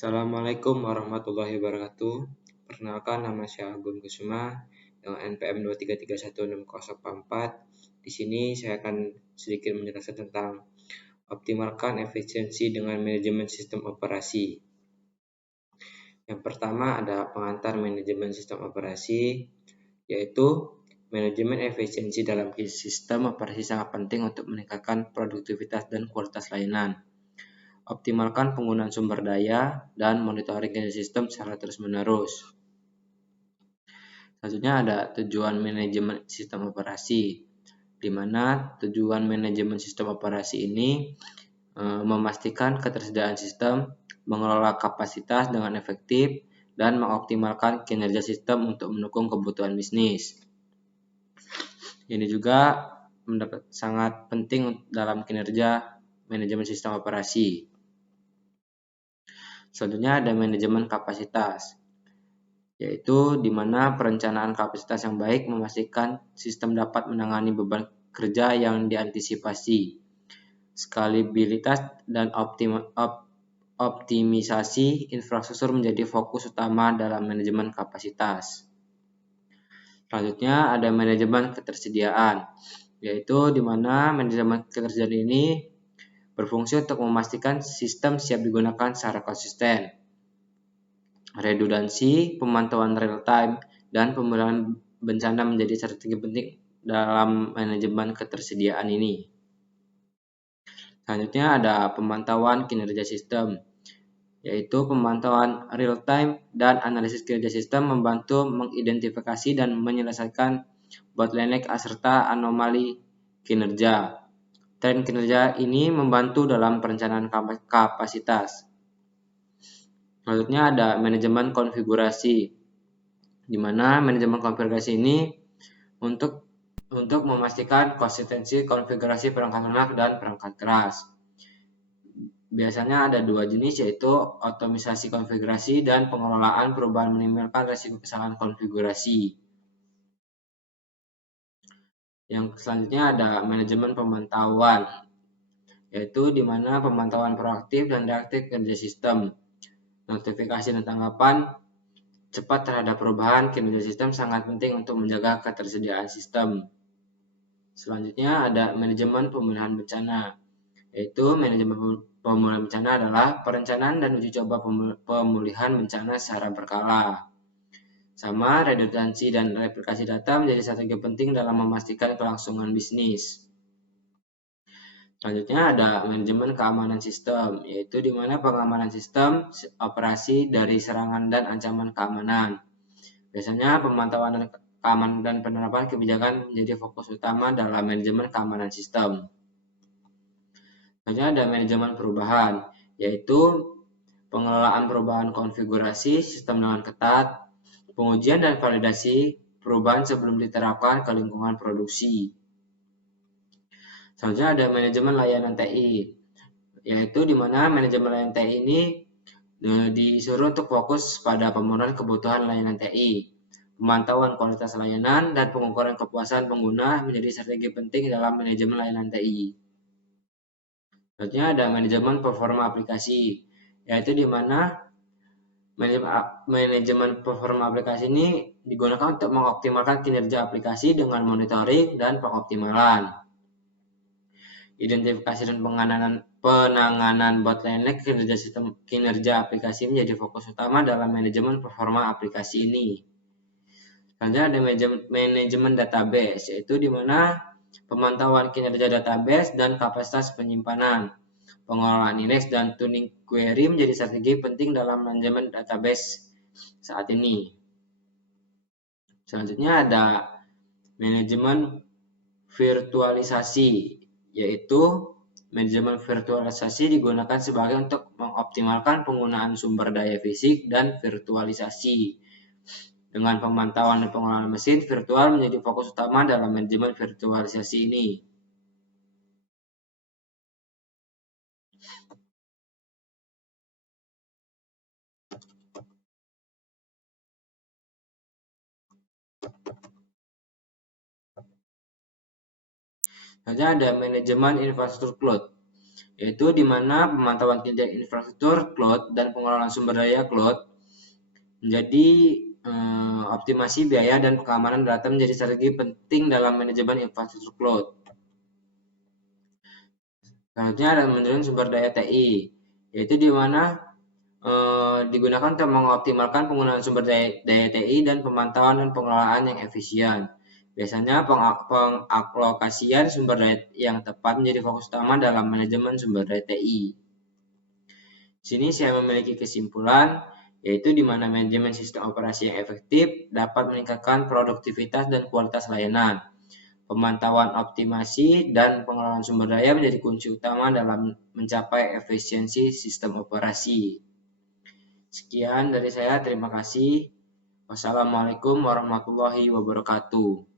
Assalamualaikum warahmatullahi wabarakatuh. Perkenalkan, nama saya Agun Kusuma dengan NPM 2331604. Di sini saya akan sedikit menjelaskan tentang optimalkan efisiensi dengan manajemen sistem operasi. Yang pertama ada pengantar manajemen sistem operasi, yaitu manajemen efisiensi dalam sistem operasi sangat penting untuk meningkatkan produktivitas dan kualitas layanan. Optimalkan penggunaan sumber daya dan monitoring kinerja sistem secara terus-menerus. Selanjutnya ada tujuan manajemen sistem operasi, di mana tujuan manajemen sistem operasi ini memastikan ketersediaan sistem, mengelola kapasitas dengan efektif, dan mengoptimalkan kinerja sistem untuk mendukung kebutuhan bisnis. Ini juga sangat penting dalam kinerja manajemen sistem operasi. Selanjutnya ada manajemen kapasitas, yaitu di mana perencanaan kapasitas yang baik memastikan sistem dapat menangani beban kerja yang diantisipasi. Skalabilitas dan optimisasi infrastruktur menjadi fokus utama dalam manajemen kapasitas. Selanjutnya ada manajemen ketersediaan, yaitu di mana manajemen ketersediaan ini berfungsi untuk memastikan sistem siap digunakan secara konsisten. Redundansi, pemantauan real time, dan pemulihan bencana menjadi strategi penting dalam manajemen ketersediaan ini. Selanjutnya ada pemantauan kinerja sistem, yaitu pemantauan real time dan analisis kinerja sistem membantu mengidentifikasi dan menyelesaikan bottleneck serta anomali kinerja. Tren kinerja ini membantu dalam perencanaan kapasitas. Selanjutnya ada manajemen konfigurasi, di mana manajemen konfigurasi ini untuk memastikan konsistensi konfigurasi perangkat lunak dan perangkat keras. Biasanya ada dua jenis, yaitu otomisasi konfigurasi dan pengelolaan perubahan minimalkan risiko kesalahan konfigurasi. Yang selanjutnya ada manajemen pemantauan, yaitu di mana pemantauan proaktif dan reaktif kinerja sistem. Notifikasi dan tanggapan cepat terhadap perubahan kinerja sistem sangat penting untuk menjaga ketersediaan sistem. Selanjutnya ada manajemen pemulihan bencana, yaitu manajemen pemulihan bencana adalah perencanaan dan uji coba pemulihan bencana secara berkala. Sama, redundansi dan replikasi data menjadi strategi penting dalam memastikan kelangsungan bisnis. Selanjutnya ada manajemen keamanan sistem, yaitu di mana pengamanan sistem operasi dari serangan dan ancaman keamanan. Biasanya pemantauan dan keamanan dan penerapan kebijakan menjadi fokus utama dalam manajemen keamanan sistem. Selanjutnya ada manajemen perubahan, yaitu pengelolaan perubahan konfigurasi sistem dengan ketat, pengujian dan validasi perubahan sebelum diterapkan ke lingkungan produksi. Selanjutnya ada manajemen layanan TI, yaitu di mana manajemen layanan TI ini disuruh untuk fokus pada pemenuhan kebutuhan layanan TI. Pemantauan kualitas layanan dan pengukuran kepuasan pengguna menjadi strategi penting dalam manajemen layanan TI. Selanjutnya ada manajemen performa aplikasi, yaitu di mana manajemen performa aplikasi ini digunakan untuk mengoptimalkan kinerja aplikasi dengan monitoring dan pengoptimalan. Identifikasi dan penanganan bottleneck kinerja aplikasi menjadi fokus utama dalam manajemen performa aplikasi ini. Selanjutnya ada manajemen database, yaitu di mana pemantauan kinerja database dan kapasitas penyimpanan, pengelolaan indeks dan tuning query menjadi strategi penting dalam manajemen database saat ini. Selanjutnya ada manajemen virtualisasi, yaitu manajemen virtualisasi digunakan sebagai untuk mengoptimalkan penggunaan sumber daya fisik dan virtualisasi. Dengan pemantauan dan pengelolaan mesin virtual menjadi fokus utama dalam manajemen virtualisasi ini. Selanjutnya ada manajemen infrastruktur cloud, yaitu di mana pemantauan kinerja infrastruktur cloud dan pengelolaan sumber daya cloud menjadi optimasi biaya dan keamanan data menjadi strategi penting dalam manajemen infrastruktur cloud. Selanjutnya ada manajemen sumber daya TI, yaitu di mana digunakan untuk mengoptimalkan penggunaan sumber daya TI dan pemantauan dan pengelolaan yang efisien. Biasanya pengalokasian sumber daya yang tepat menjadi fokus utama dalam manajemen sumber daya TI. Di sini saya memiliki kesimpulan, yaitu di mana manajemen sistem operasi yang efektif dapat meningkatkan produktivitas dan kualitas layanan. Pemantauan optimasi dan pengelolaan sumber daya menjadi kunci utama dalam mencapai efisiensi sistem operasi. Sekian dari saya, terima kasih. Wassalamualaikum warahmatullahi wabarakatuh.